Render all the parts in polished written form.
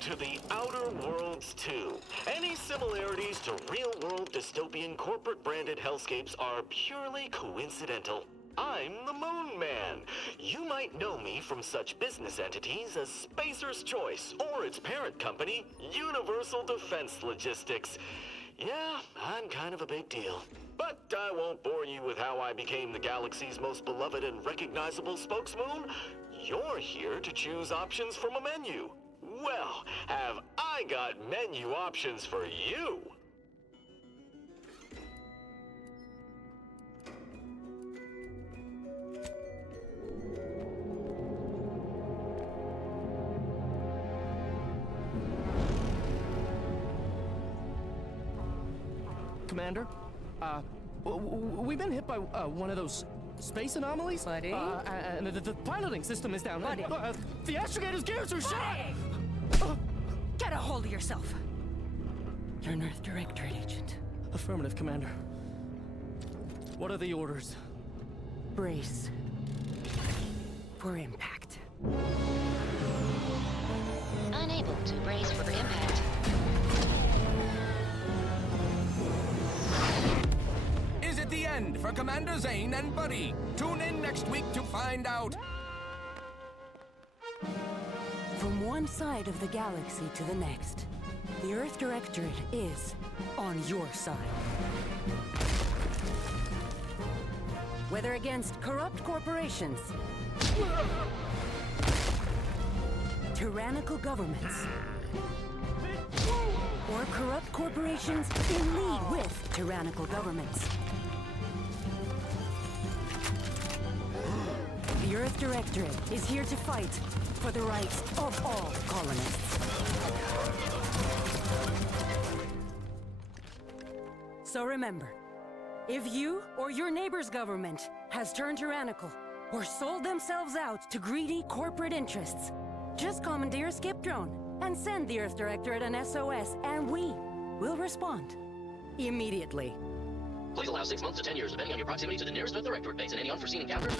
to the Outer Worlds 2. Any similarities to real-world dystopian corporate-branded hellscapes are purely coincidental. I'm the Moon Man. You might know me from such business entities as Spacer's Choice or its parent company, Universal Defense Logistics. Yeah, I'm kind of a big deal. But I won't bore you with how I became the galaxy's most beloved and recognizable spokesmoon. You're here to choose options from a menu. Well, have I got menu options for you? Commander, we've been hit by one of those space anomalies. Buddy? And the piloting system is down. Buddy? The astrogator's gears are shot! Get a hold of yourself! You're an Earth Directorate agent. Affirmative, Commander. What are the orders? Brace for impact. Unable to brace for impact. Is it the end for Commander Zayn and Buddy? Tune in next week to find out. From one side of the galaxy to the next, the Earth Directorate is on your side. Whether against corrupt corporations, tyrannical governments, or corrupt corporations in league with tyrannical governments, the Earth Directorate is here to fight for the rights of all colonists. So remember, if you or your neighbor's government has turned tyrannical or sold themselves out to greedy corporate interests, just commandeer a skip drone and send the Earth Directorate an SOS, and we will respond immediately. Please allow 6 months to 10 years, depending on your proximity to the nearest Earth Directorate base and any unforeseen encounters.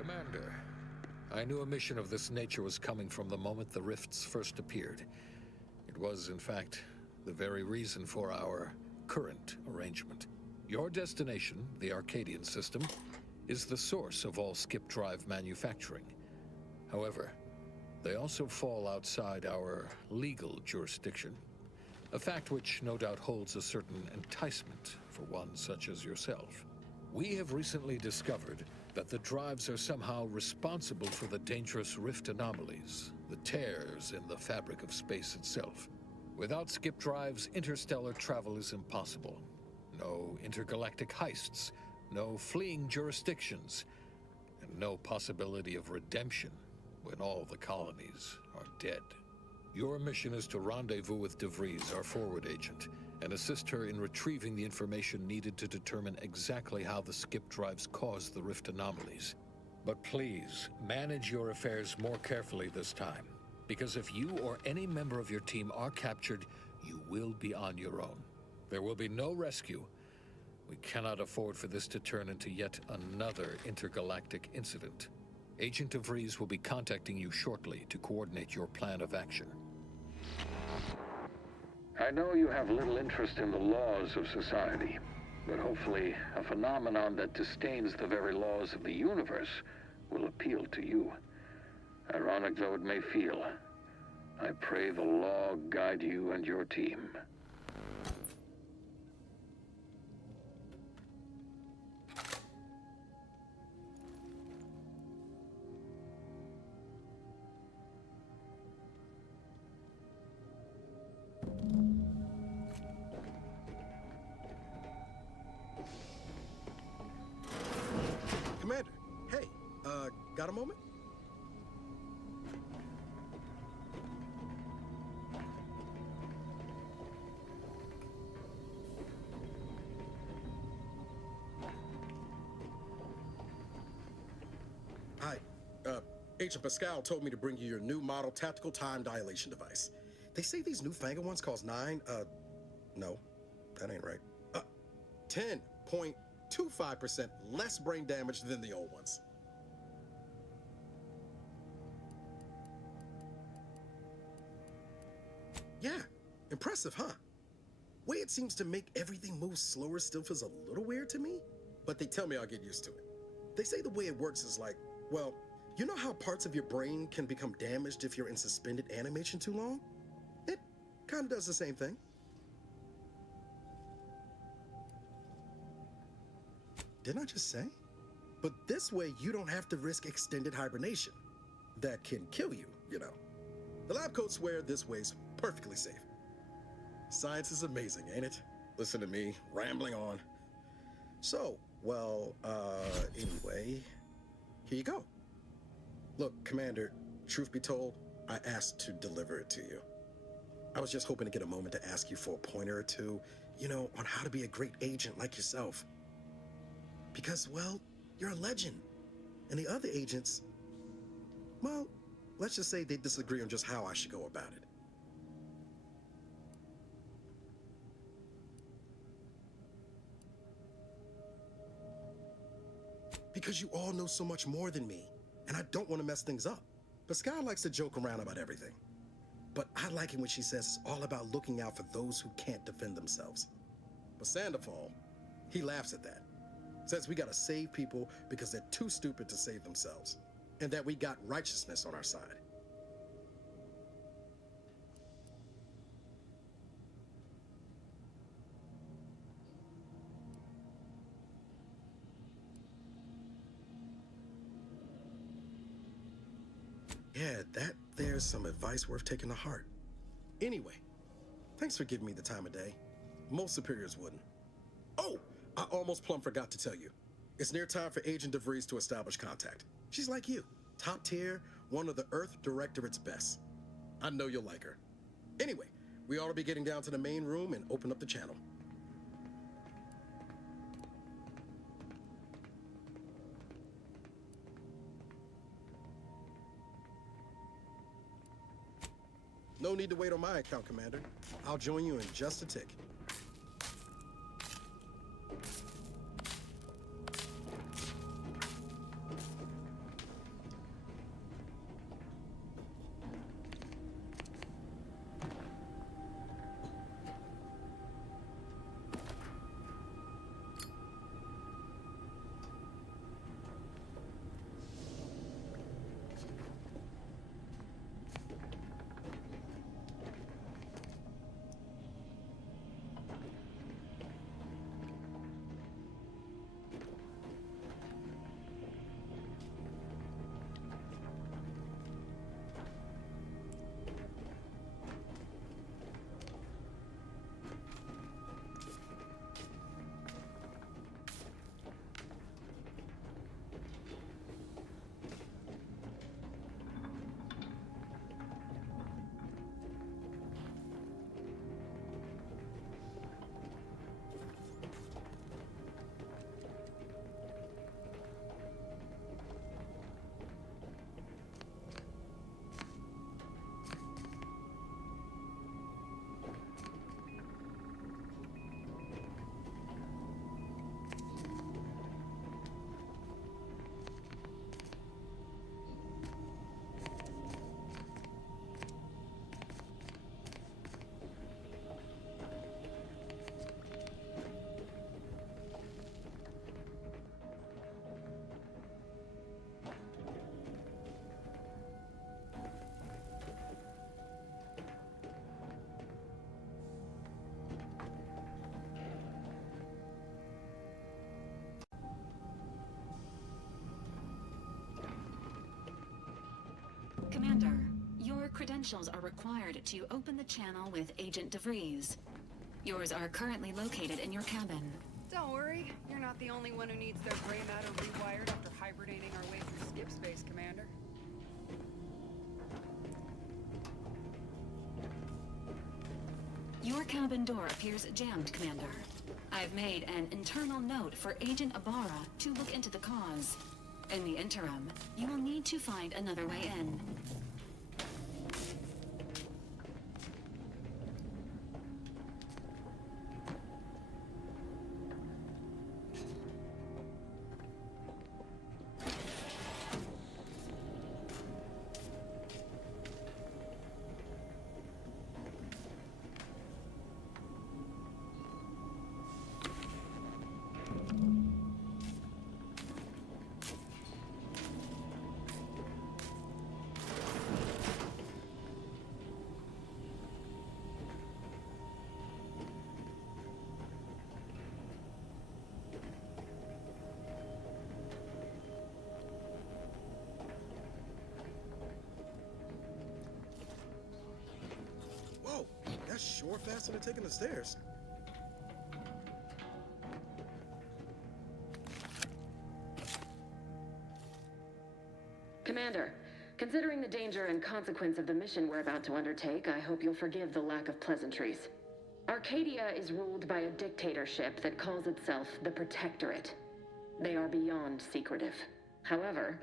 Commander, I knew a mission of this nature was coming from the moment the rifts first appeared. It was, in fact, the very reason for our current arrangement. Your destination, the Arcadian system, is the source of all skip drive manufacturing. However, they also fall outside our legal jurisdiction, a fact which no doubt holds a certain enticement for one such as yourself. We have recently discovered that the drives are somehow responsible for the dangerous rift anomalies, the tears in the fabric of space itself. Without skip drives, interstellar travel is impossible. No intergalactic heists, no fleeing jurisdictions, and no possibility of redemption when all the colonies are dead. Your mission is to rendezvous with DeVries, our forward agent, and assist her in retrieving the information needed to determine exactly how the skip drives cause the rift anomalies. But please, manage your affairs more carefully this time, because if you or any member of your team are captured, you will be on your own. There will be no rescue. We cannot afford for this to turn into yet another intergalactic incident. Agent DeVries will be contacting you shortly to coordinate your plan of action. I know you have little interest in the laws of society, but hopefully a phenomenon that disdains the very laws of the universe will appeal to you. Ironic though it may feel, I pray the law guide you and your team. Commander, hey, got a moment? Hi, Agent Pascal told me to bring you your new model tactical time dilation device. They say these newfangled ones cost no, that ain't right. 10.25% less brain damage than the old ones. Yeah, impressive, huh? Way it seems to make everything move slower still feels a little weird to me, but they tell me I'll get used to it. They say the way it works is like, well, you know how parts of your brain can become damaged if you're in suspended animation too long? It kind of does the same thing. Didn't I just say? But this way, you don't have to risk extended hibernation. That can kill you, you know. The lab coats swear this way's perfectly safe. Science is amazing, ain't it? Listen to me, rambling on. So, well, anyway, here you go. Look, Commander, truth be told, I asked to deliver it to you. I was just hoping to get a moment to ask you for a pointer or two, you know, on how to be a great agent like yourself. Because, well, you're a legend. And the other agents, well, let's just say they disagree on just how I should go about it. Because you all know so much more than me, and I don't want to mess things up. Pascal likes to joke around about everything. But I like it when she says it's all about looking out for those who can't defend themselves. But Sandoval, he laughs at that. Says we gotta save people because they're too stupid to save themselves. And that we got righteousness on our side. Yeah, there's some advice worth taking to heart. Anyway, thanks for giving me the time of day. Most superiors wouldn't. Oh, I almost plumb forgot to tell you. It's near time for Agent DeVries to establish contact. She's like you, top tier, one of the Earth Directorate's best. I know you'll like her. Anyway, we ought to be getting down to the main room and open up the channel. No need to wait on my account, Commander. I'll join you in just a tick. Commander, your credentials are required to open the channel with Agent DeVries. Yours are currently located in your cabin. Don't worry, you're not the only one who needs their gray matter rewired after hibernating our way through skip space, Commander. Your cabin door appears jammed, Commander. I've made an internal note for Agent Abara to look into the cause. In the interim, you will need to find another way in. Whoa, that's sure faster than taking the stairs. Commander, Considering the danger and consequence of the mission we're about to undertake, I hope you'll forgive the lack of pleasantries. Arcadia is ruled by a dictatorship that calls itself the Protectorate. They are beyond secretive. However,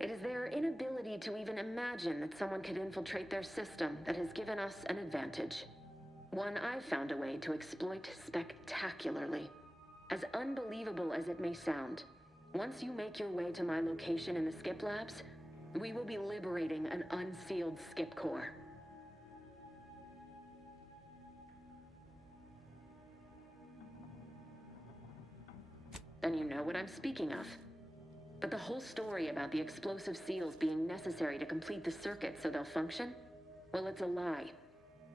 it is their inability to even imagine that someone could infiltrate their system that has given us an advantage. One I've found a way to exploit spectacularly. As unbelievable as it may sound, once you make your way to my location in the Skip Labs, we will be liberating an unsealed Skip Core. Then you know what I'm speaking of. But the whole story about the explosive seals being necessary to complete the circuit so they'll function? Well, it's a lie.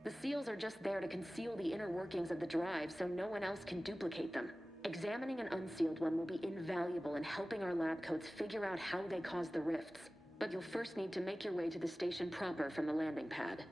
The seals are just there to conceal the inner workings of the drive so no one else can duplicate them. Examining an unsealed one will be invaluable in helping our lab coats figure out how they cause the rifts. But you'll first need to make your way to the station proper from the landing pad.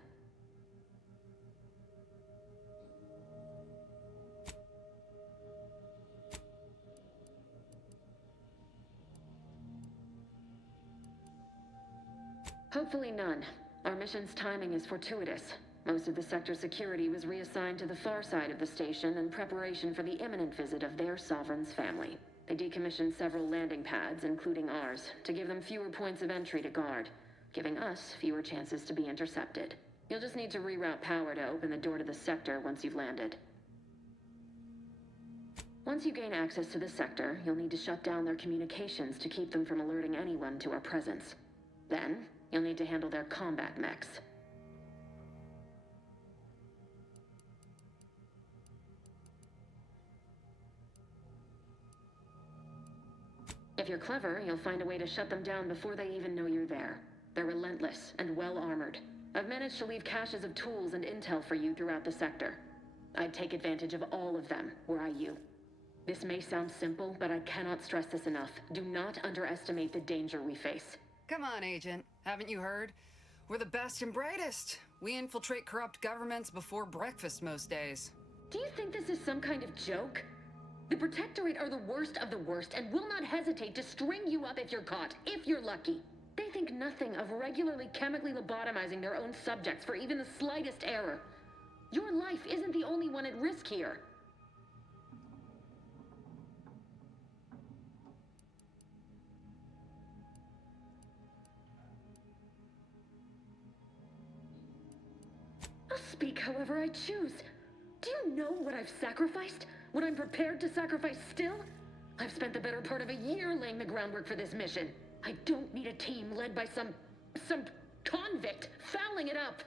Hopefully none. Our mission's timing is fortuitous. Most of the sector security was reassigned to the far side of the station in preparation for the imminent visit of their sovereign's family. They decommissioned several landing pads, including ours, to give them fewer points of entry to guard, giving us fewer chances to be intercepted. You'll just need to reroute power to open the door to the sector once you've landed. Once you gain access to the sector, you'll need to shut down their communications to keep them from alerting anyone to our presence. Then, you'll need to handle their combat mechs. If you're clever, you'll find a way to shut them down before they even know you're there. They're relentless and well-armored. I've managed to leave caches of tools and intel for you throughout the sector. I'd take advantage of all of them, were I you. This may sound simple, but I cannot stress this enough. Do not underestimate the danger we face. Come on, Agent. Haven't you heard? We're the best and brightest. We infiltrate corrupt governments before breakfast most days. Do you think this is some kind of joke? The Protectorate are the worst of the worst and will not hesitate to string you up if you're caught, if you're lucky. They think nothing of regularly chemically lobotomizing their own subjects for even the slightest error. Your life isn't the only one at risk here. I'll speak however I choose. Do you know what I've sacrificed? What I'm prepared to sacrifice still? I've spent the better part of a year laying the groundwork for this mission. I don't need a team led by some convict fouling it up.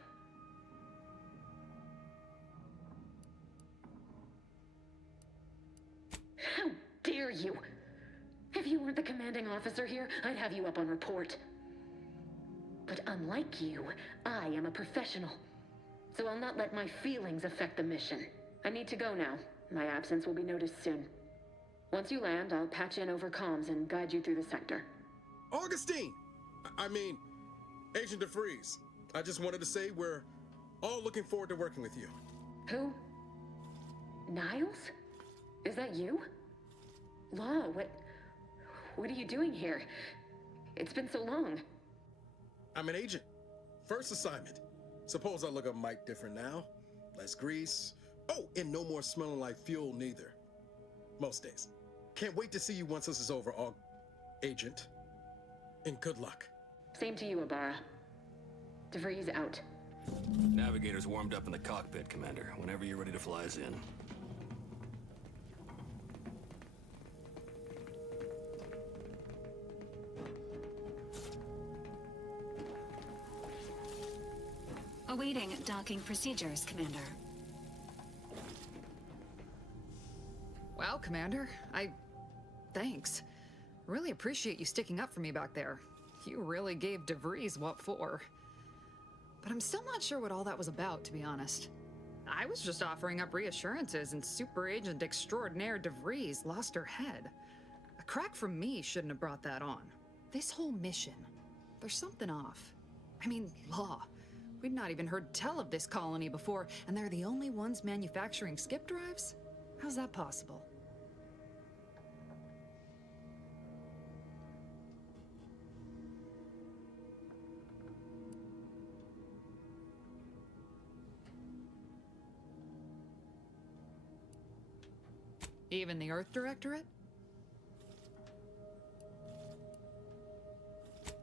How dare you? If you weren't the commanding officer here, I'd have you up on report. But unlike you, I am a professional. So I'll not let my feelings affect the mission. I need to go now. My absence will be noticed soon. Once you land, I'll patch in over comms and guide you through the sector. Augustine! I mean, Agent DeFreeze. I just wanted to say we're all looking forward to working with you. Who? Niles? Is that you? Law, what are you doing here? It's been so long. I'm an agent. First assignment. Suppose I look a mite different now. Less grease. Oh, and no more smelling like fuel neither. Most days. Can't wait to see you once this is over, Agent. And good luck. Same to you, Abara. DeFreeze out. Navigator's warmed up in the cockpit, Commander. Whenever you're ready to fly us in. Awaiting docking procedures, Commander. Well, Commander, thanks. Really appreciate you sticking up for me back there. You really gave DeVries what for. But I'm still not sure what all that was about, to be honest. I was just offering up reassurances and Super Agent Extraordinaire DeVries lost her head. A crack from me shouldn't have brought that on. This whole mission, there's something off. I mean, Law. We'd not even heard tell of this colony before, and they're the only ones manufacturing skip drives? How's that possible? Even the Earth Directorate?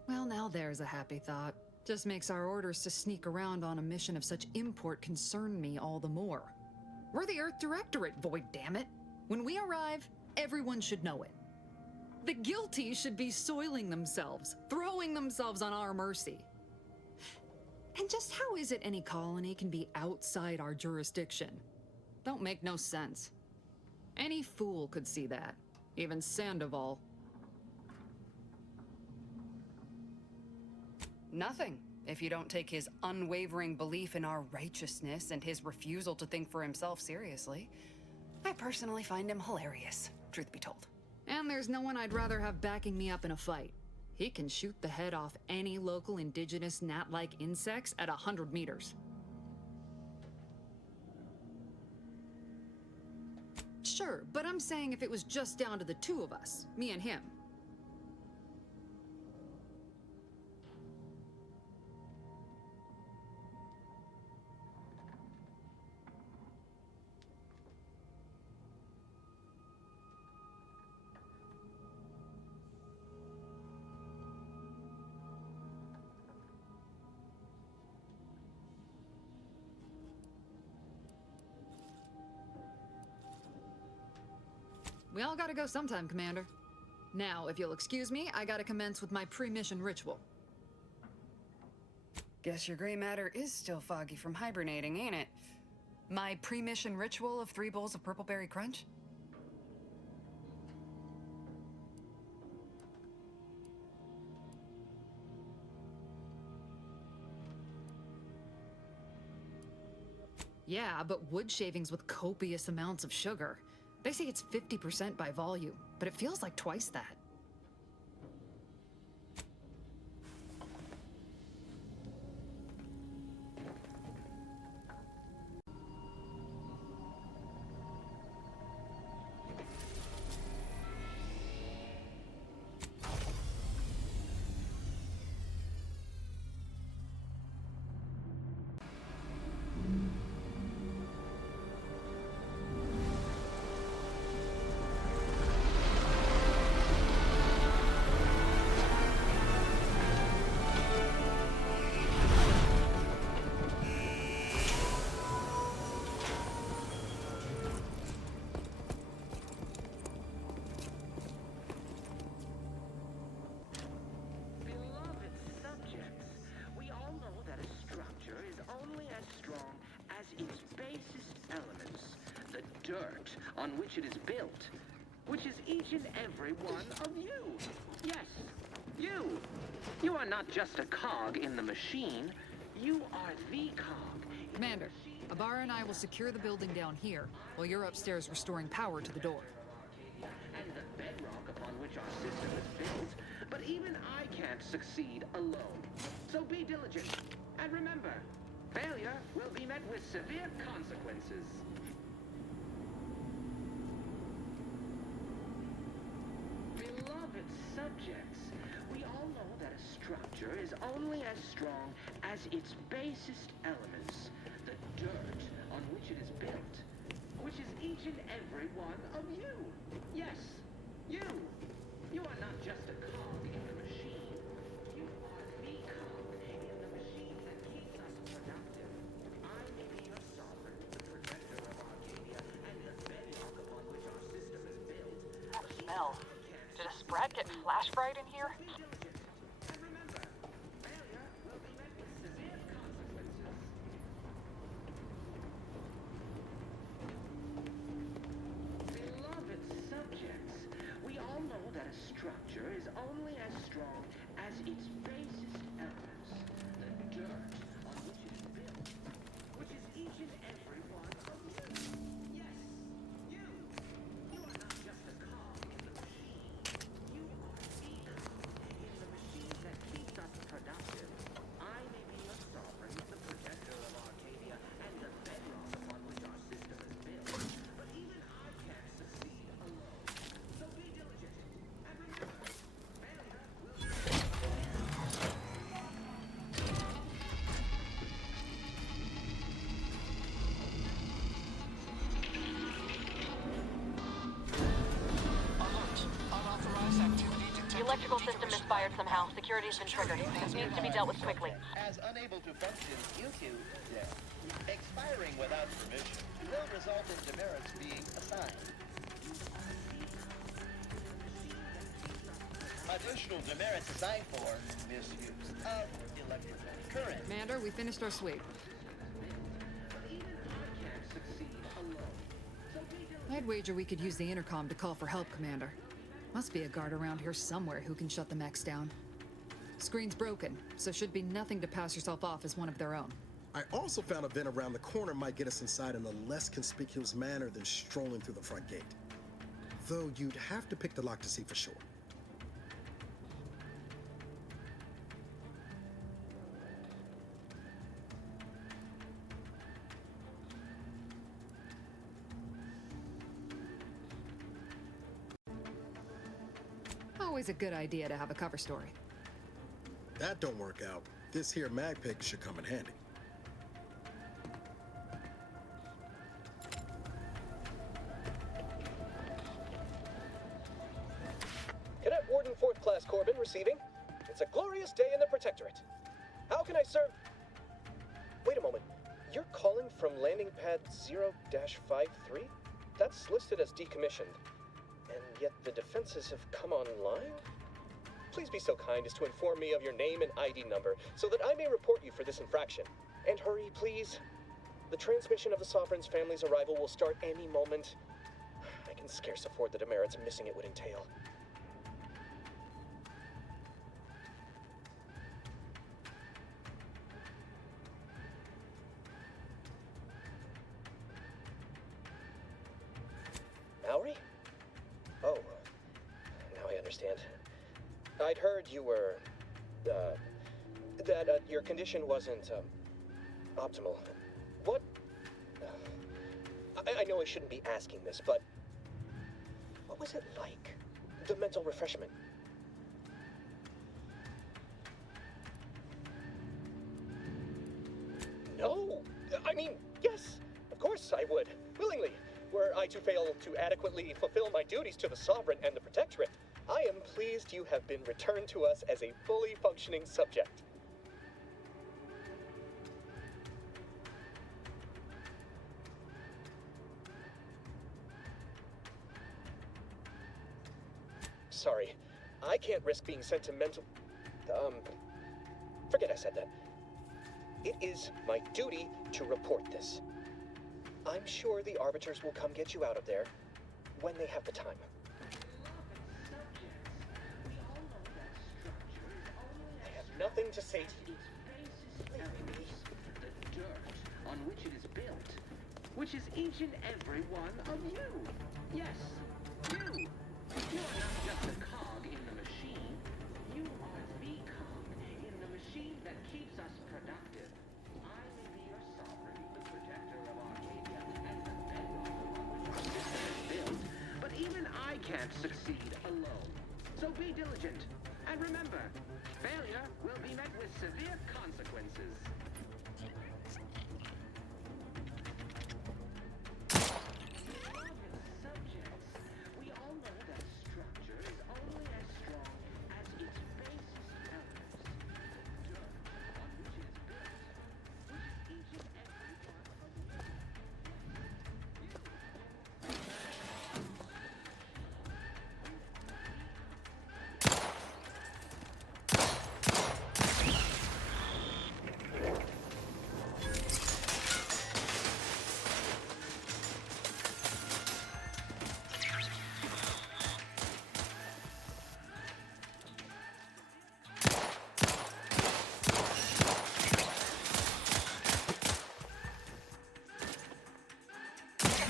Well, now there's a happy thought. Just makes our orders to sneak around on a mission of such import concern me all the more. We're the Earth Directorate, void damn it. When we arrive, everyone should know it. The guilty should be soiling themselves, throwing themselves on our mercy. And just how is it any colony can be outside our jurisdiction? Don't make no sense. Any fool could see that, even Sandoval. Nothing, if you don't take his unwavering belief in our righteousness and his refusal to think for himself seriously. I personally find him hilarious, truth be told. And there's no one I'd rather have backing me up in a fight. He can shoot the head off any local indigenous gnat-like insects at 100 meters. Sure, but I'm saying if it was just down to the two of us, me and him. We all gotta go sometime, Commander. Now, if you'll excuse me, I gotta commence with my pre-mission ritual. Guess your gray matter is still foggy from hibernating, ain't it? My pre-mission ritual of 3 bowls of purple-berry crunch? Yeah, but wood shavings with copious amounts of sugar. They say it's 50% by volume, but it feels like twice that. On which it is built, which is each and every one of you. Yes, you. You are not just a cog in the machine. You are the cog. Commander, Abara and I will secure the building down here, while you're upstairs restoring power to the door. And the bedrock upon which our system is built. But even I can't succeed alone. So be diligent. And remember, failure will be met with severe consequences. Subjects, we all know that a structure is only as strong as its basest elements, the dirt on which it is built, which is each and every one of you. Yes, you. You are not just a cog in the machine. You are the cog in the machine that keeps us productive. I may be your sovereign, the protector of Arcadia, and the bedrock upon which our system is built. That smell. Did a sprat get flash fried in here? Beloved subjects, we all know that a structure is only as strong as its basest elements, the dirt on which it is built, which is each and every one of you. Yes, you. You are not just a cog in the machine. You are the cog in the machine that keeps us productive. I may be your sovereign, the protector of Arcadia, and the bedrock upon which our system is built. But even I can't succeed alone. So be diligent, and remember, failure will be... electrical system misfired somehow. Security's been triggered. This needs to be dealt with quickly. As unable to function due to expiring without permission will result in demerits being assigned. Additional demerits assigned for misuse of electrical current. Commander, we finished our sweep. I'd wager we could use the intercom to call for help, Commander. Must be a guard around here somewhere who can shut the mechs down. Screen's broken, so should be nothing to pass yourself off as one of their own. I also found a vent around the corner might get us inside in a less conspicuous manner than strolling through the front gate. Though you'd have to pick the lock to see for sure. Always a good idea to have a cover story. That don't work out. This here mag pick should come in handy. Cadet Warden 4th Class Corbin receiving. It's a glorious day in the Protectorate. How can I serve? Wait a moment. You're calling from landing pad 0-53? That's listed as decommissioned. And yet the defenses have come online? Please be so kind as to inform me of your name and ID number so that I may report you for this infraction. And hurry, please. The transmission of the Sovereign's family's arrival will start any moment. I can scarce afford the demerits missing it would entail. Mallory? Oh, now I understand. I'd heard you were, that your condition wasn't, optimal. What? I know I shouldn't be asking this, but what was it like? The mental refreshment? No! I mean, yes, of course I would, willingly. Were I to fail to adequately fulfill my duties to the Sovereign and the Protectorate, I am pleased you have been returned to us as a fully functioning subject. Sorry, I can't risk being sent to mental... forget I said that. It is my duty to report this. I'm sure the Arbiters will come get you out of there when they have the time. I have nothing to say to you. The dirt on which it is built, which is each and every one of you. Yes, you. You are not just a cog in the machine. You are the cog in the machine that keeps us productive. I may be your sovereign, the protector of Arcadia, and the bedrock upon which our system is built, but even I can't succeed alone. So be diligent, and remember, failure will be met with severe consequences.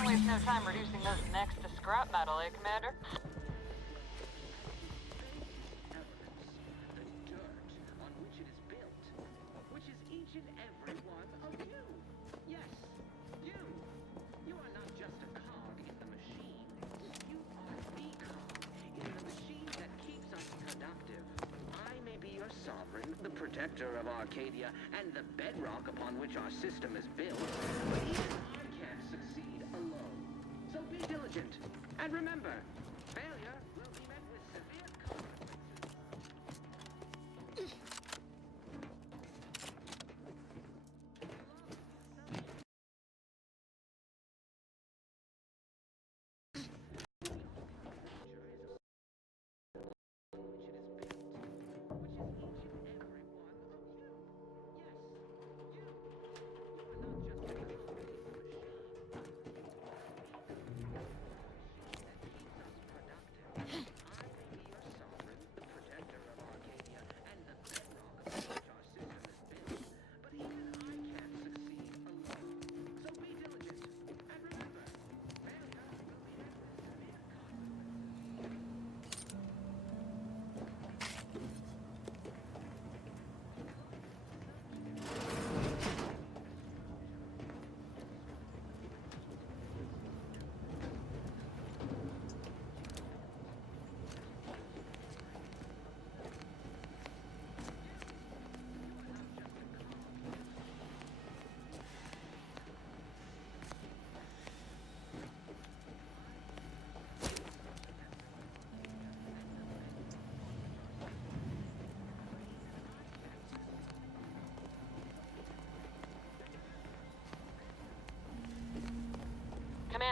Waste no time reducing those necks to scrap metal, eh, Commander? The dirt on which it is built, which is each and every one of you. Yes, you. You are not just a cog in the machine. You are the cog in the machine that keeps us productive. I may be your sovereign, the protector of Arcadia, and the bedrock upon which our system is built, but even I can't succeed alone. So be diligent, and remember, failure will be met with severe consequences.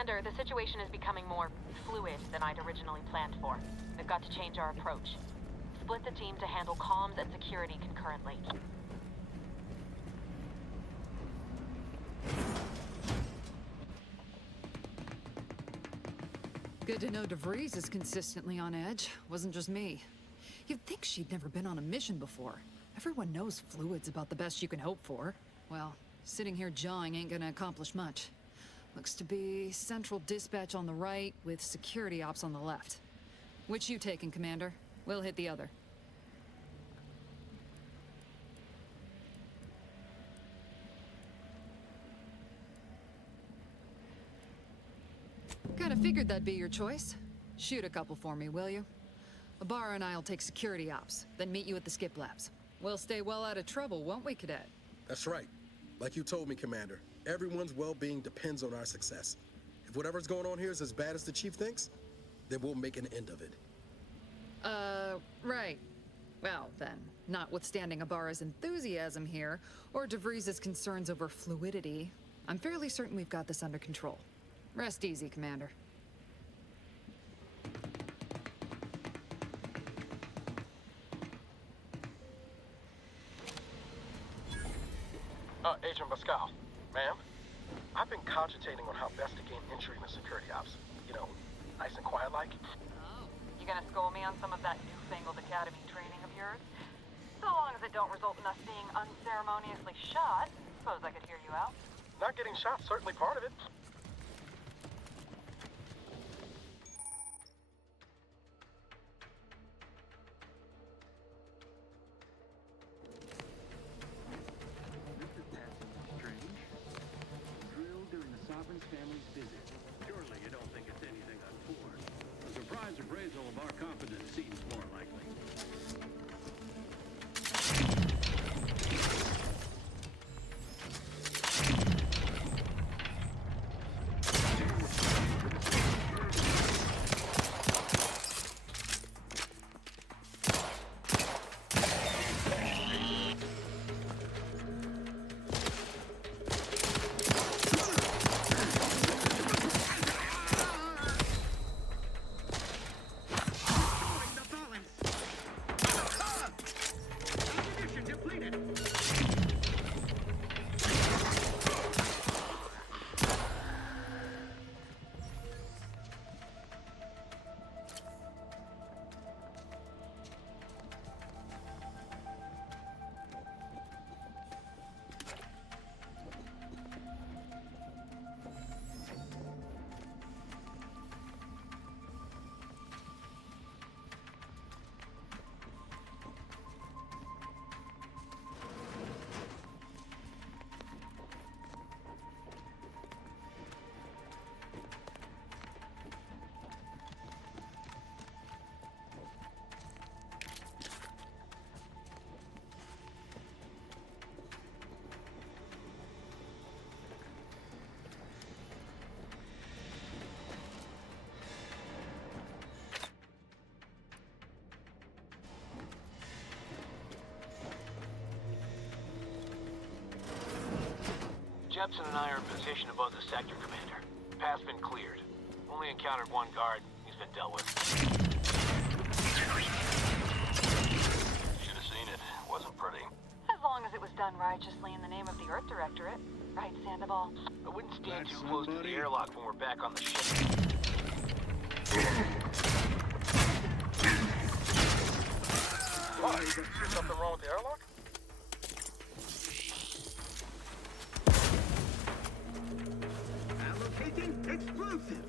Commander, the situation is becoming more fluid than I'd originally planned for. We've got to change our approach. Split the team to handle comms and security concurrently. Good to know DeVries is consistently on edge. Wasn't just me. You'd think she'd never been on a mission before. Everyone knows fluid's about the best you can hope for. Well, sitting here jawing ain't gonna accomplish much. Looks to be central dispatch on the right with security ops on the left. Which you taking, Commander? We'll hit the other. Kinda figured that'd be your choice. Shoot a couple for me, will you? Abara and I'll take security ops, then meet you at the skip labs. We'll stay well out of trouble, won't we, Cadet? That's right. Like you told me, Commander, everyone's well-being depends on our success. If whatever's going on here is as bad as the Chief thinks, then we'll make an end of it. Right. Well, then, notwithstanding Abara's enthusiasm here, or DeVries' concerns over fluidity, I'm fairly certain we've got this under control. Rest easy, Commander. Agent Pascal. Ma'am? I've been cogitating on how best to gain entry into security ops. You know, nice and quiet like. Oh. You gonna school me on some of that newfangled academy training of yours? So long as it don't result in us being unceremoniously shot, suppose I could hear you out. Not getting shot, certainly part of it. Family's visit. Surely you don't think it's anything untoward. A surprise appraisal of our competence seems more likely. Jepson and I are in position above the sector, Commander. Path's been cleared. Only encountered one guard. He's been dealt with. Should have seen it. Wasn't pretty. As long as it was done righteously in the name of the Earth Directorate. Right, Sandoval? I wouldn't stand too close to the airlock when we're back on the ship. What? Something wrong with the airlock? Allocating explosive.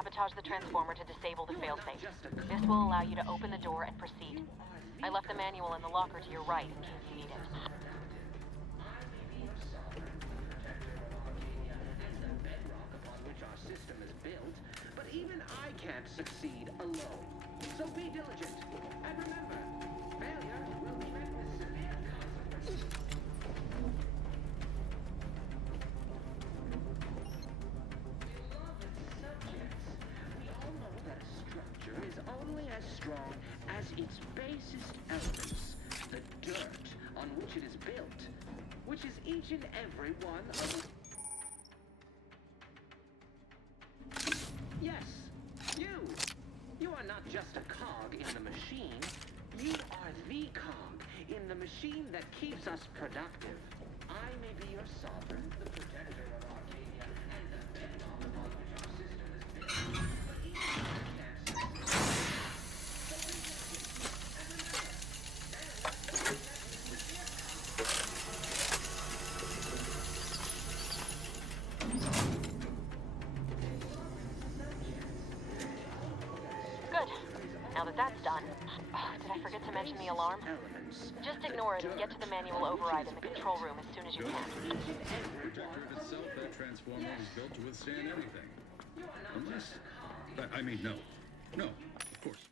Sabotage the transformer to disable the failsafe. This will allow you to open the door and proceed. I left the manual in the locker to your right in case you need it. But even I can't succeed alone. So be diligent. And remember, failure will be met with severe consequences. Beloved subjects, we all know that a structure is only as strong as its basest elements, the dirt on which it is built, which is each and every one of... Yes, you! You are not just a cog in the machine. You are the cog in the machine that keeps us productive. I may be your sovereign, the protector of Arcadia, and the bedrock upon which our system is built. But even I can't succeed. Now that that's done, did I forget to mention the alarm? Just ignore it and get to the manual override in the control room as soon as you can. Protectorate itself, that transformer was built to withstand everything. Unless... I mean, no. No, of course.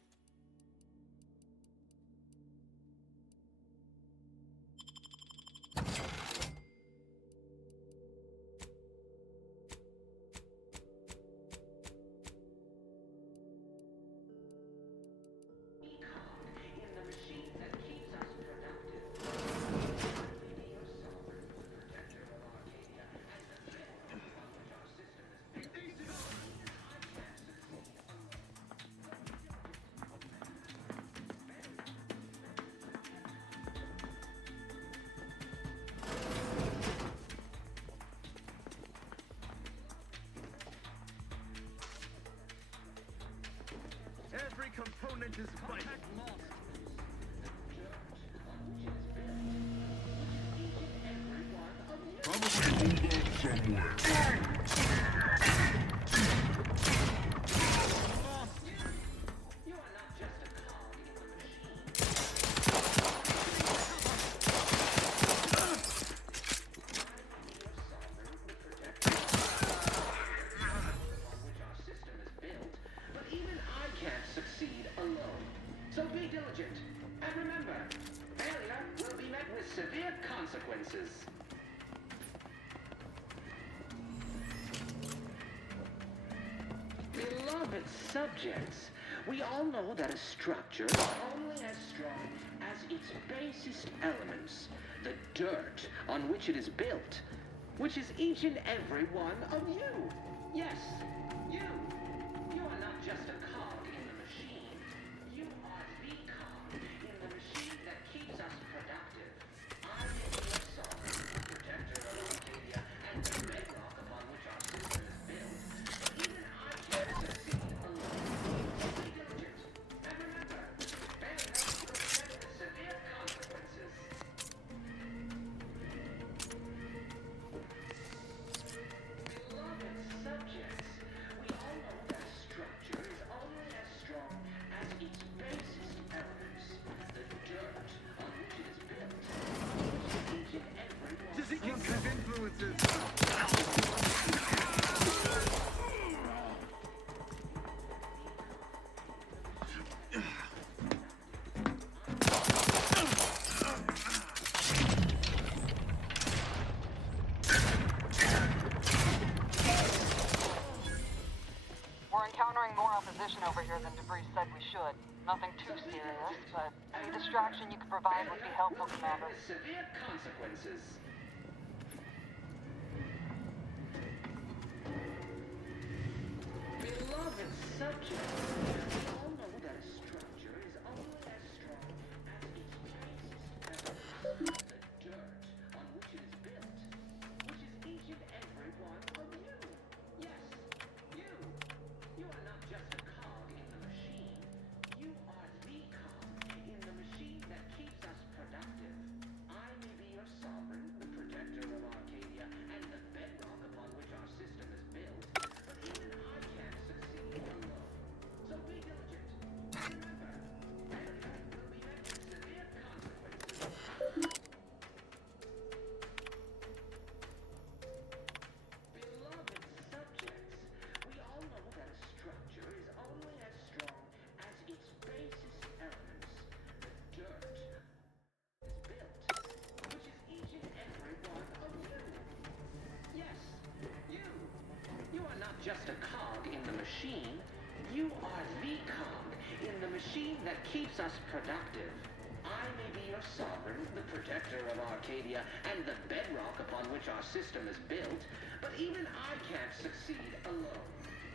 Every component is vital. So be diligent. And remember, failure will be met with severe consequences. Beloved subjects, we all know that a structure is only as strong as its basest elements, the dirt on which it is built, which is each and every one of you. Yes, you. You are not just a cog in the machine. You are the cog in the machine that keeps us productive. I am your sovereign, the protector of Arcadia, and the bedrock upon which our system is built. But even I can't succeed alone. Be diligent. And remember, failure will be met with severe consequences. Beloved subjects, we all know that a structure is only as strong as its basest elements, the dirt on which it is built, which is each and every one. Disequilibrium influences. We're encountering more opposition over here than Debris said we should. Nothing too serious, but any distraction you could provide would be helpful, Commander. Severe consequences. Beloved subject, we all know that a structure is only as strong as its basest elements, the dirt on which it is built, which is each and every one of you. Yes, you. You are not just a cog in the machine. You are the cog in the machine that keeps us productive. I may be your sovereign, the protector of Arcadia, and the bedrock upon which our system is built, but even I can't succeed machine, you are the cog in the machine that keeps us productive. I may be your sovereign, the protector of Arcadia, and the bedrock upon which our system is built, but even I can't succeed alone.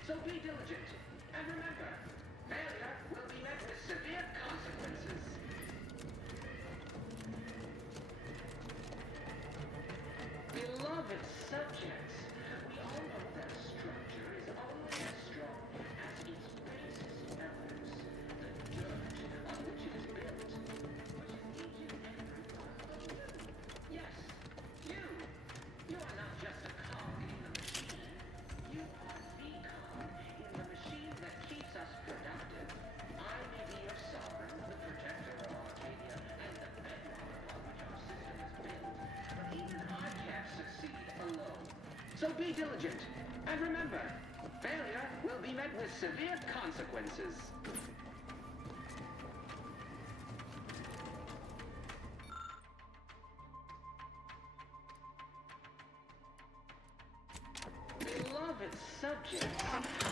So be diligent, and remember, failure will be met with severe consequences. Beloved subjects, we all know that a structure is only as strong as its basis elements, the dirt on which it is built. Yes, you are not just a cog in the machine. You are the cog in the machine that keeps us productive. I may be your sovereign, the protector of Arcadia, and the bedrock upon which our system is built, but even I can't succeed alone. So be diligent, and remember, failure will be met with severe consequences. Beloved subjects,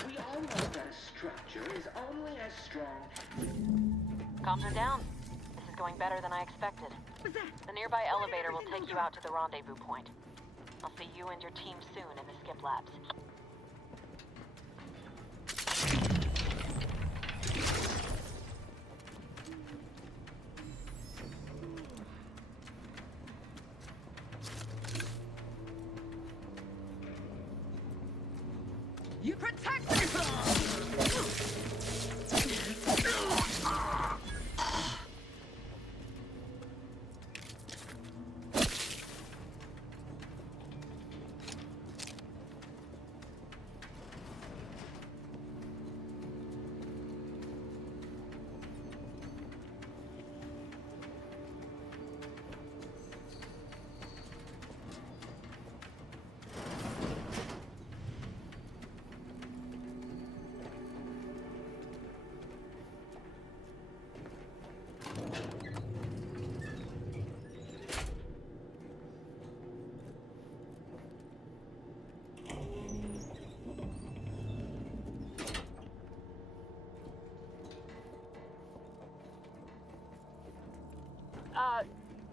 we all know that a structure is only as strong. Comms are down. This is going better than I expected. The nearby elevator will take you out to the rendezvous point. I'll see you and your team soon in the skip labs. You protect me!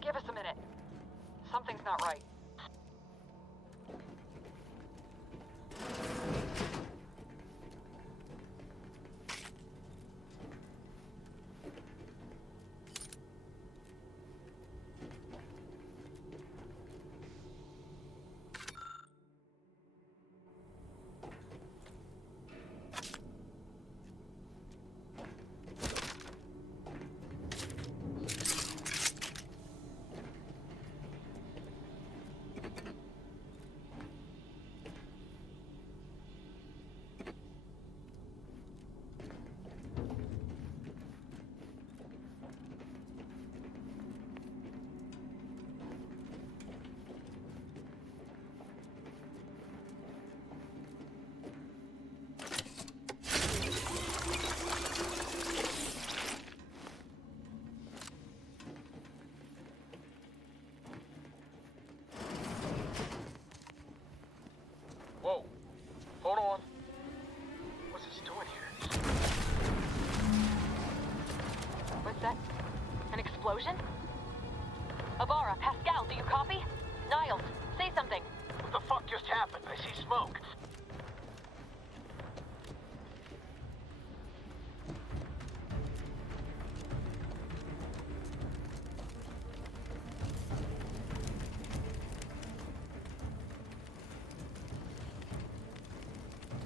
Give us a minute. Something's not right. Whoa. Hold on. What's this doing here? What's that? An explosion? Abara, Pascal, do you copy? Niles, say something. What the fuck just happened? I see smoke.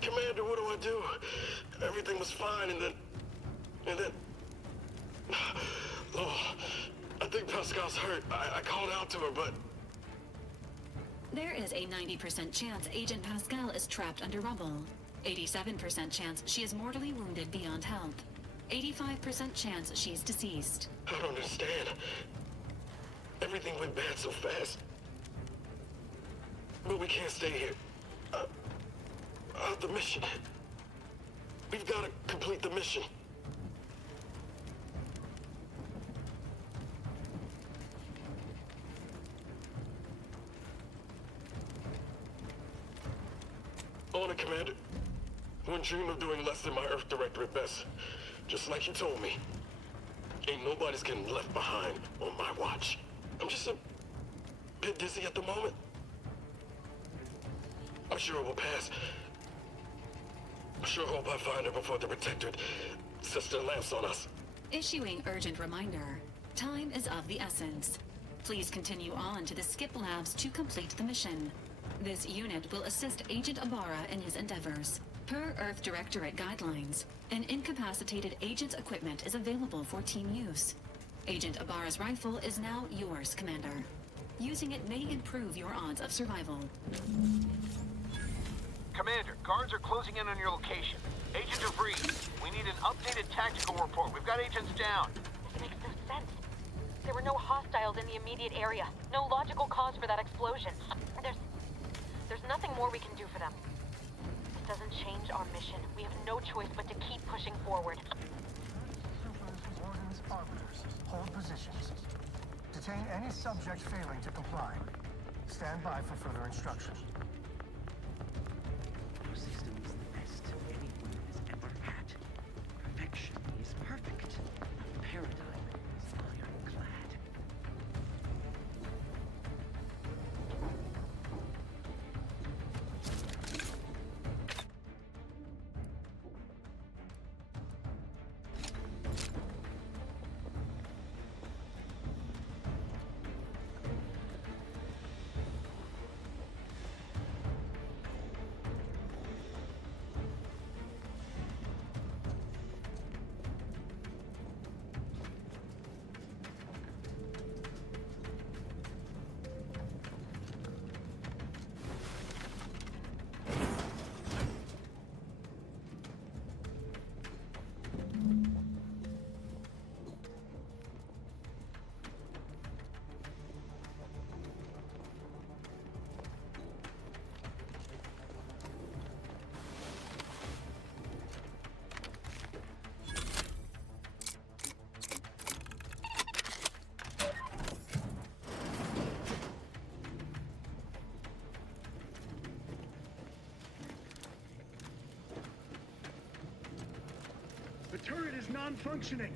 Commander, what do I do? Everything was fine, and then... Oh, I think Pascal's hurt. I called out to her, but... There is a 90% chance Agent Pascal is trapped under rubble. 87% chance she is mortally wounded beyond health. 85% chance she's deceased. I don't understand. Everything went bad so fast. But we can't stay here. The mission. We've got to complete the mission. On it, Commander. wouldn't dream of doing less than my Earth Directorate best. Just like you told me. Ain't nobody's getting left behind on my watch. I'm just a bit dizzy at the moment. I'm sure it will pass. I sure hope I find her before the Protectorate sets their lamps on us. Issuing urgent reminder. Time is of the essence. Please continue on to the Skip Labs to complete the mission. This unit will assist Agent Abara in his endeavors. Per Earth Directorate guidelines, an incapacitated agent's equipment is available for team use. Agent Abara's rifle is now yours, Commander. Using it may improve your odds of survival. Commander, guards are closing in on your location. Agent DeVries, we need an updated tactical report. We've got agents down. This makes no sense. There were no hostiles in the immediate area. No logical cause for that explosion. There's nothing more we can do for them. This doesn't change our mission. We have no choice but to keep pushing forward. Ordnance arbiters. Hold positions. Detain any subject failing to comply. Stand by for further instruction. Our system is the best anyone has ever had. Perfection is perfect. Paradigm is ironclad. The turret is non-functioning.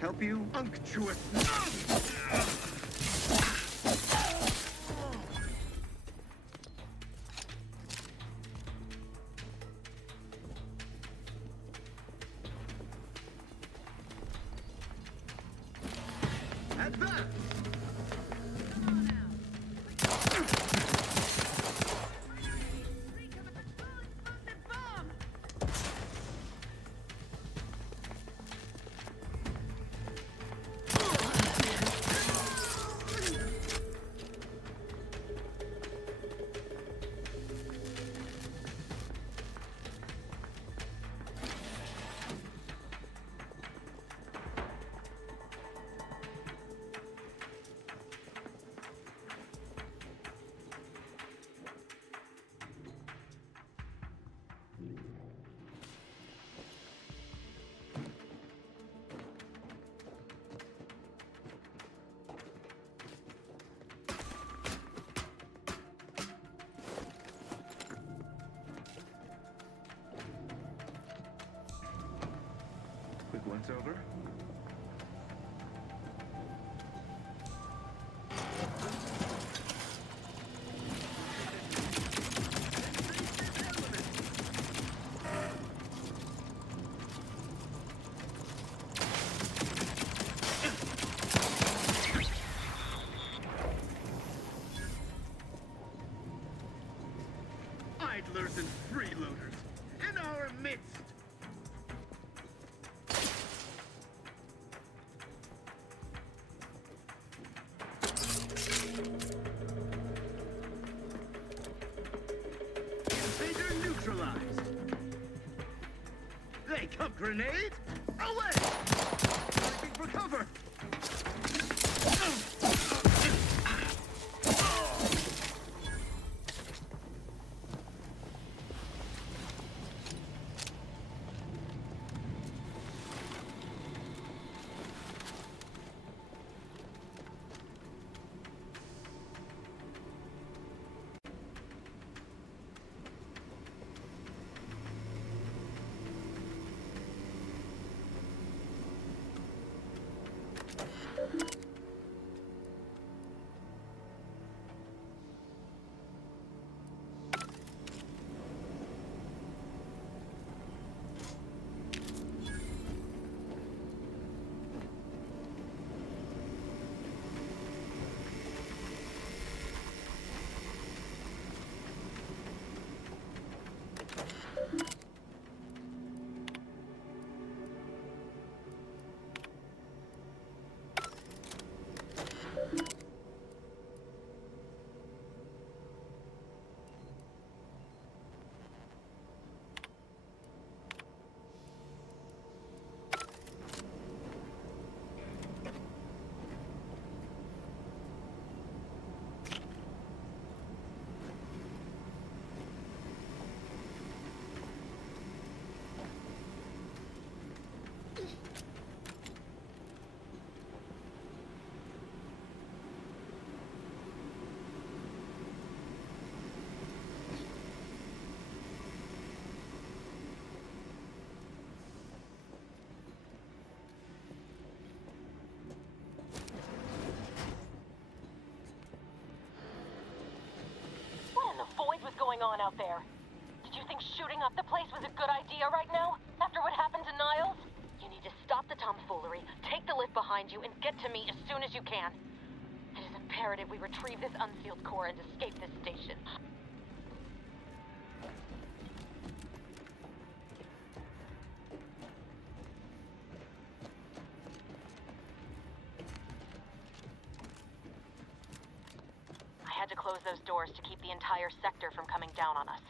Help you? Unctuous. Advance! Quick once over. Idlers and freeloaders in our midst. Invader neutralized. They come grenade. Away! Looking for cover. on out there? Did you think shooting up the place was a good idea right now? After what happened to Niles? You need to stop the tomfoolery, take the lift behind you, and get to me as soon as you can. It is imperative we retrieve this unsealed core and escape this station. I had to close those doors to keep the entire sector from coming down on us.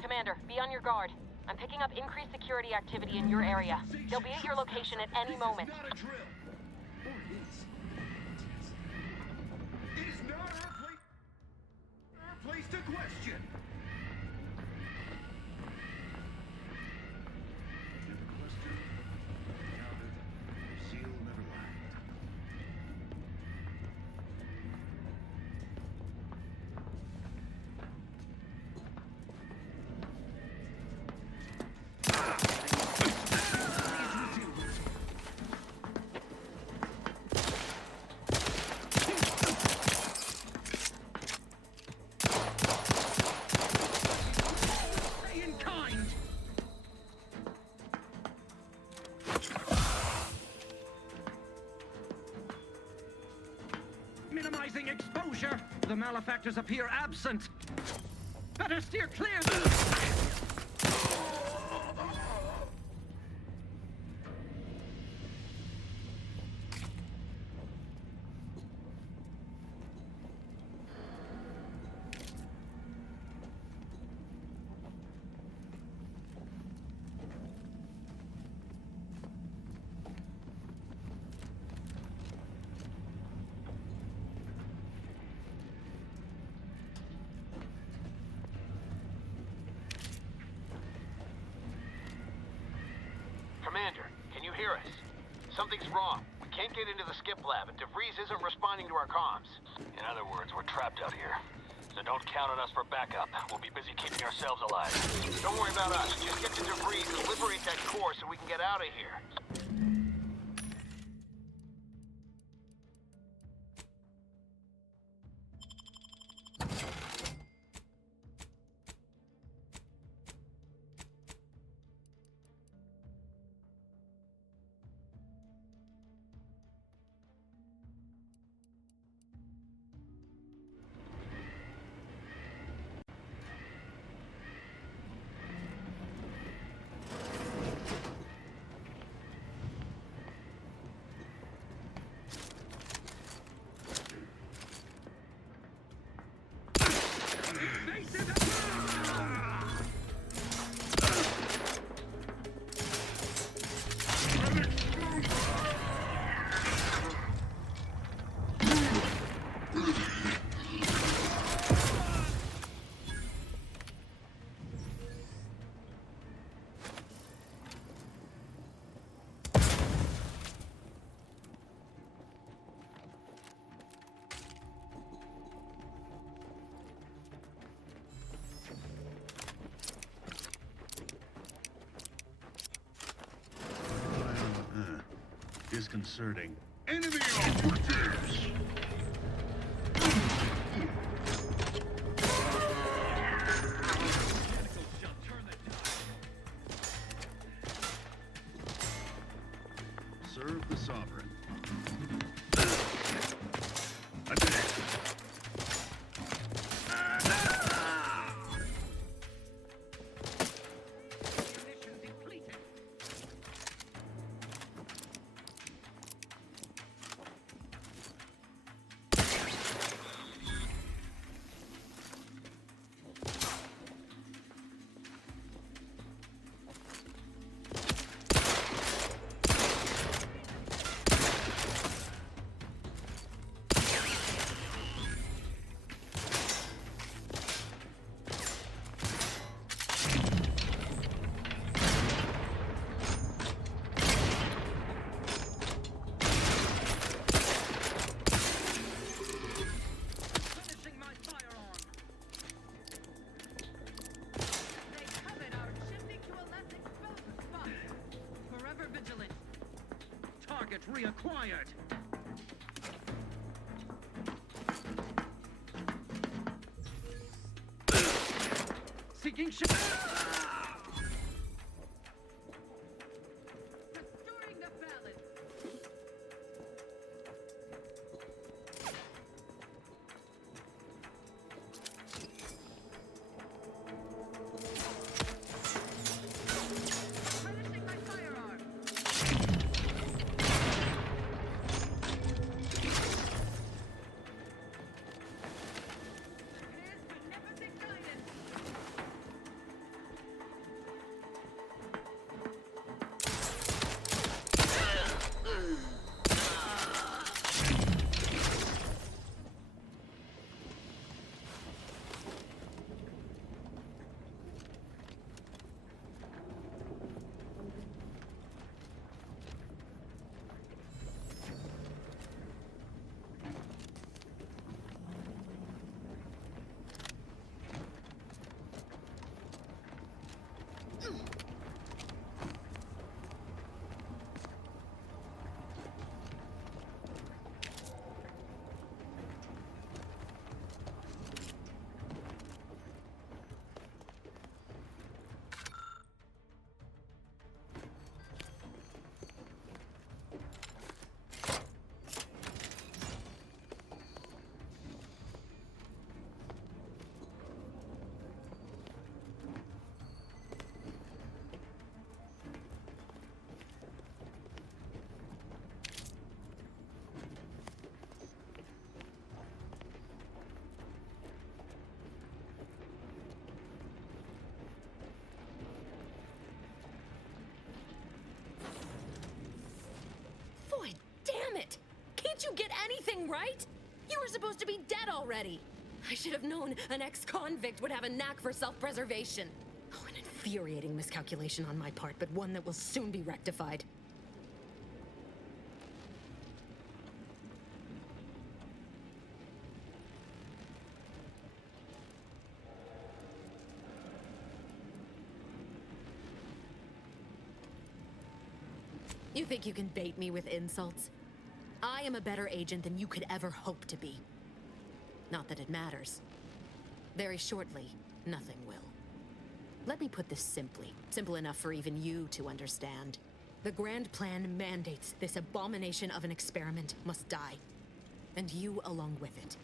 Commander, be on your guard. I'm picking up increased security activity in your area. They'll be at your location at any moment. It is not our place to question. Minimizing exposure. The malefactors appear absent. Better steer clear. Commander, can you hear us? Something's wrong. We can't get into the skip lab, and DeVries isn't responding to our comms. In other words, we're trapped out here. So don't count on us for backup. We'll be busy keeping ourselves alive. Don't worry about us. Just get to DeVries and liberate that core so we can get out of here. disconcerting. Enemy operatives! Serve the sovereign. Attack! Reacquired. Seeking shot. Restoring the balance. Finishing my firearm. Damn it! Can't you get anything right? You were supposed to be dead already. I should have known an ex-convict would have a knack for self-preservation. Oh, an infuriating miscalculation on my part, but one that will soon be rectified. You think you can bait me with insults? I am a better agent than you could ever hope to be. Not that it matters. Very shortly, nothing will. Let me put this simply, simple enough for even you to understand. The grand plan mandates this abomination of an experiment must die. And you along with it.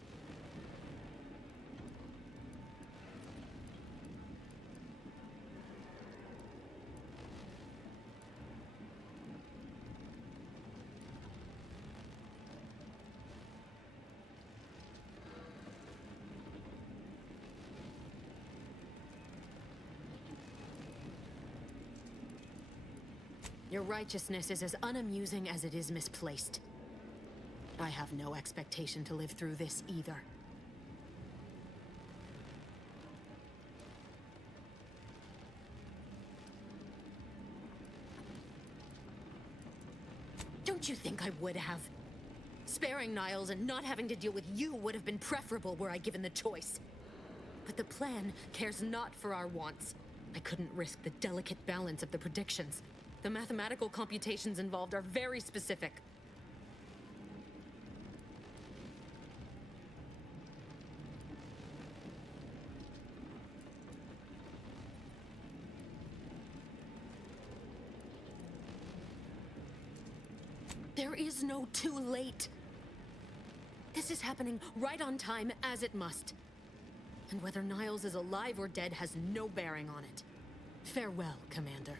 Your righteousness is as unamusing as it is misplaced. I have no expectation to live through this either. Don't you think I would have? Sparing Niles and not having to deal with you would have been preferable were I given the choice. But the plan cares not for our wants. I couldn't risk the delicate balance of the predictions. The mathematical computations involved are very specific. There is no too late. This is happening right on time, as it must. And whether Niles is alive or dead has no bearing on it. Farewell, Commander.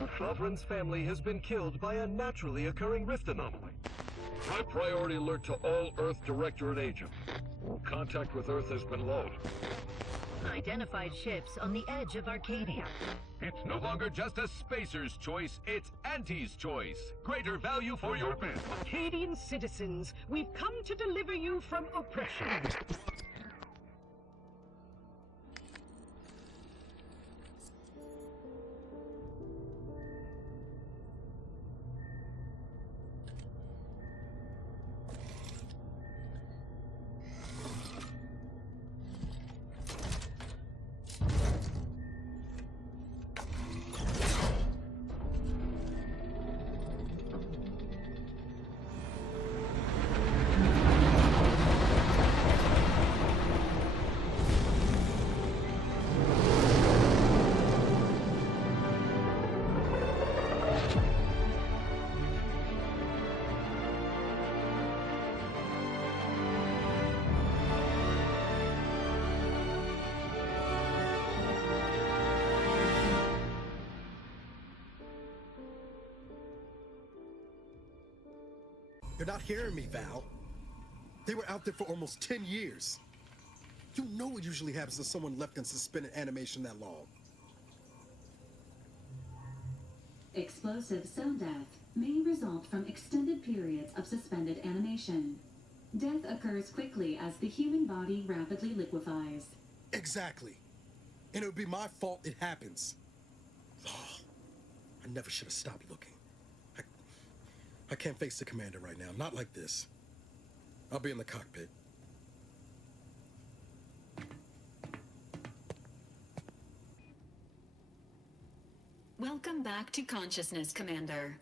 The Sovereign's family has been killed by a naturally occurring rift anomaly. High priority alert to all Earth Directorate agents. Contact with Earth has been low. Identified ships on the edge of Arcadia. It's no longer just a spacer's choice, it's Auntie's choice. Greater value for your men. Arcadian citizens, we've come to deliver you from oppression. You're not hearing me, Val. They were out there for almost 10 years. You know what usually happens to someone left in suspended animation that long. Explosive cell death may result from extended periods of suspended animation. Death occurs quickly as the human body rapidly liquefies. Exactly. And it would be my fault it happens. Oh, I never should have stopped looking. I can't face the commander right now, not like this. I'll be in the cockpit. Welcome back to consciousness, Commander.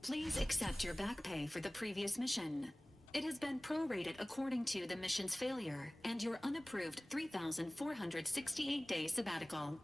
Please accept your back pay for the previous mission. It has been prorated according to the mission's failure and your unapproved 3,468-day sabbatical.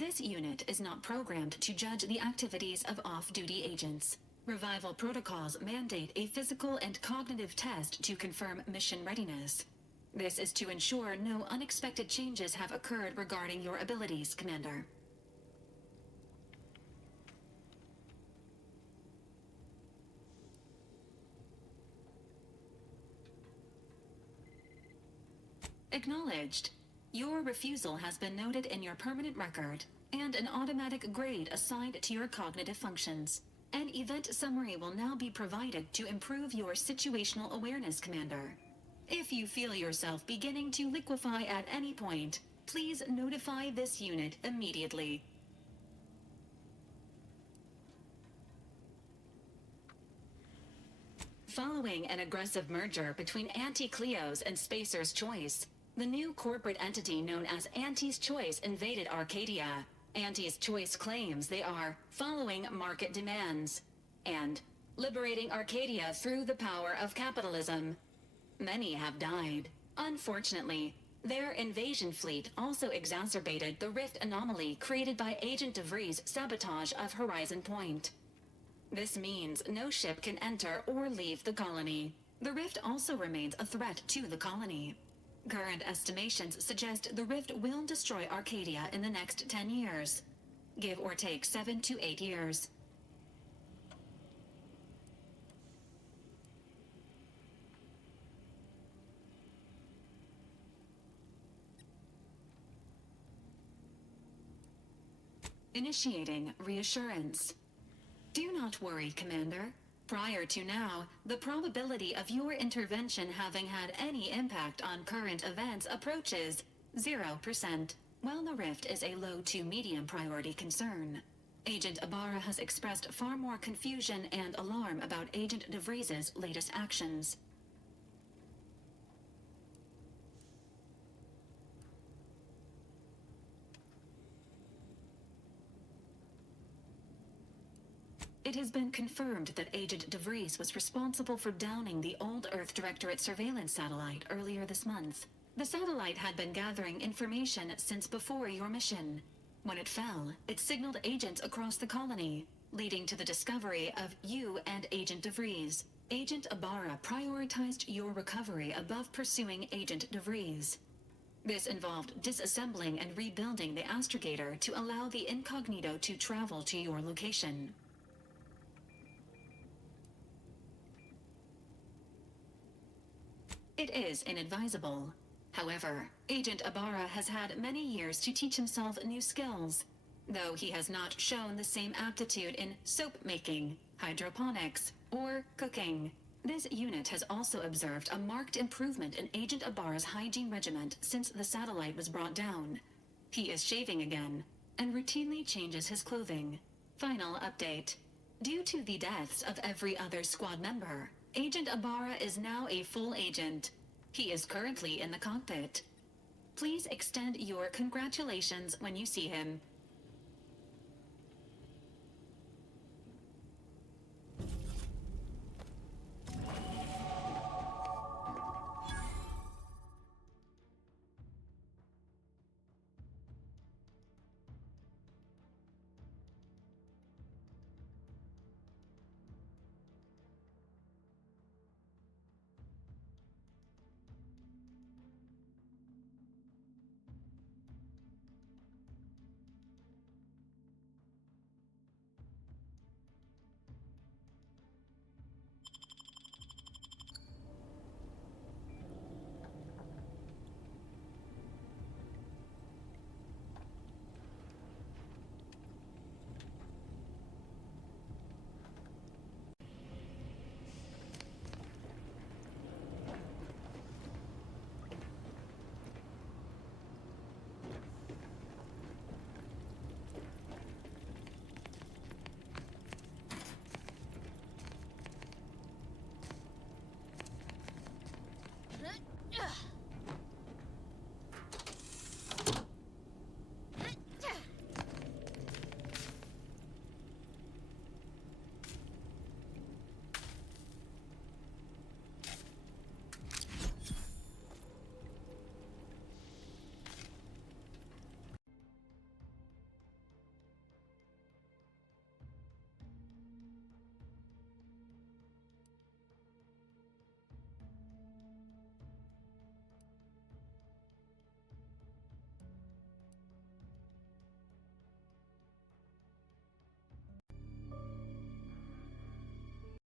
This unit is not programmed to judge the activities of off-duty agents. Revival protocols mandate a physical and cognitive test to confirm mission readiness. This is to ensure no unexpected changes have occurred regarding your abilities, Commander. Acknowledged. Your refusal has been noted in your permanent record, and an automatic grade assigned to your cognitive functions. An event summary will now be provided to improve your situational awareness, Commander. If you feel yourself beginning to liquefy at any point, please notify this unit immediately. Following an aggressive merger between Anti-Cleo's and Spacer's Choice, the new corporate entity known as Auntie's Choice invaded Arcadia. Auntie's Choice claims they are following market demands and liberating Arcadia through the power of capitalism. Many have died. Unfortunately, their invasion fleet also exacerbated the rift anomaly created by Agent DeVries' sabotage of Horizon Point. This means no ship can enter or leave the colony. The rift also remains a threat to the colony. Current estimations suggest the rift will destroy Arcadia in the next 10 years. Give or take 7 to 8 years. Initiating reassurance. Do not worry, Commander. Prior to now, the probability of your intervention having had any impact on current events approaches 0%, while the rift is a low to medium priority concern. Agent Abara has expressed far more confusion and alarm about Agent DeVries's latest actions. It has been confirmed that Agent DeVries was responsible for downing the old Earth Directorate surveillance satellite earlier this month. The satellite had been gathering information since before your mission. When it fell, it signaled agents across the colony, leading to the discovery of you and Agent DeVries. Agent Abara prioritized your recovery above pursuing Agent DeVries. This involved disassembling and rebuilding the astrogator to allow the incognito to travel to your location. It is inadvisable. However, Agent Abara has had many years to teach himself new skills, though he has not shown the same aptitude in soap making, hydroponics, or cooking. This unit has also observed a marked improvement in Agent Abara's hygiene regimen since the satellite was brought down. He is shaving again, and routinely changes his clothing. Final update. Due to the deaths of every other squad member, Agent Abara is now a full agent. He is currently in the cockpit. Please extend your congratulations when you see him.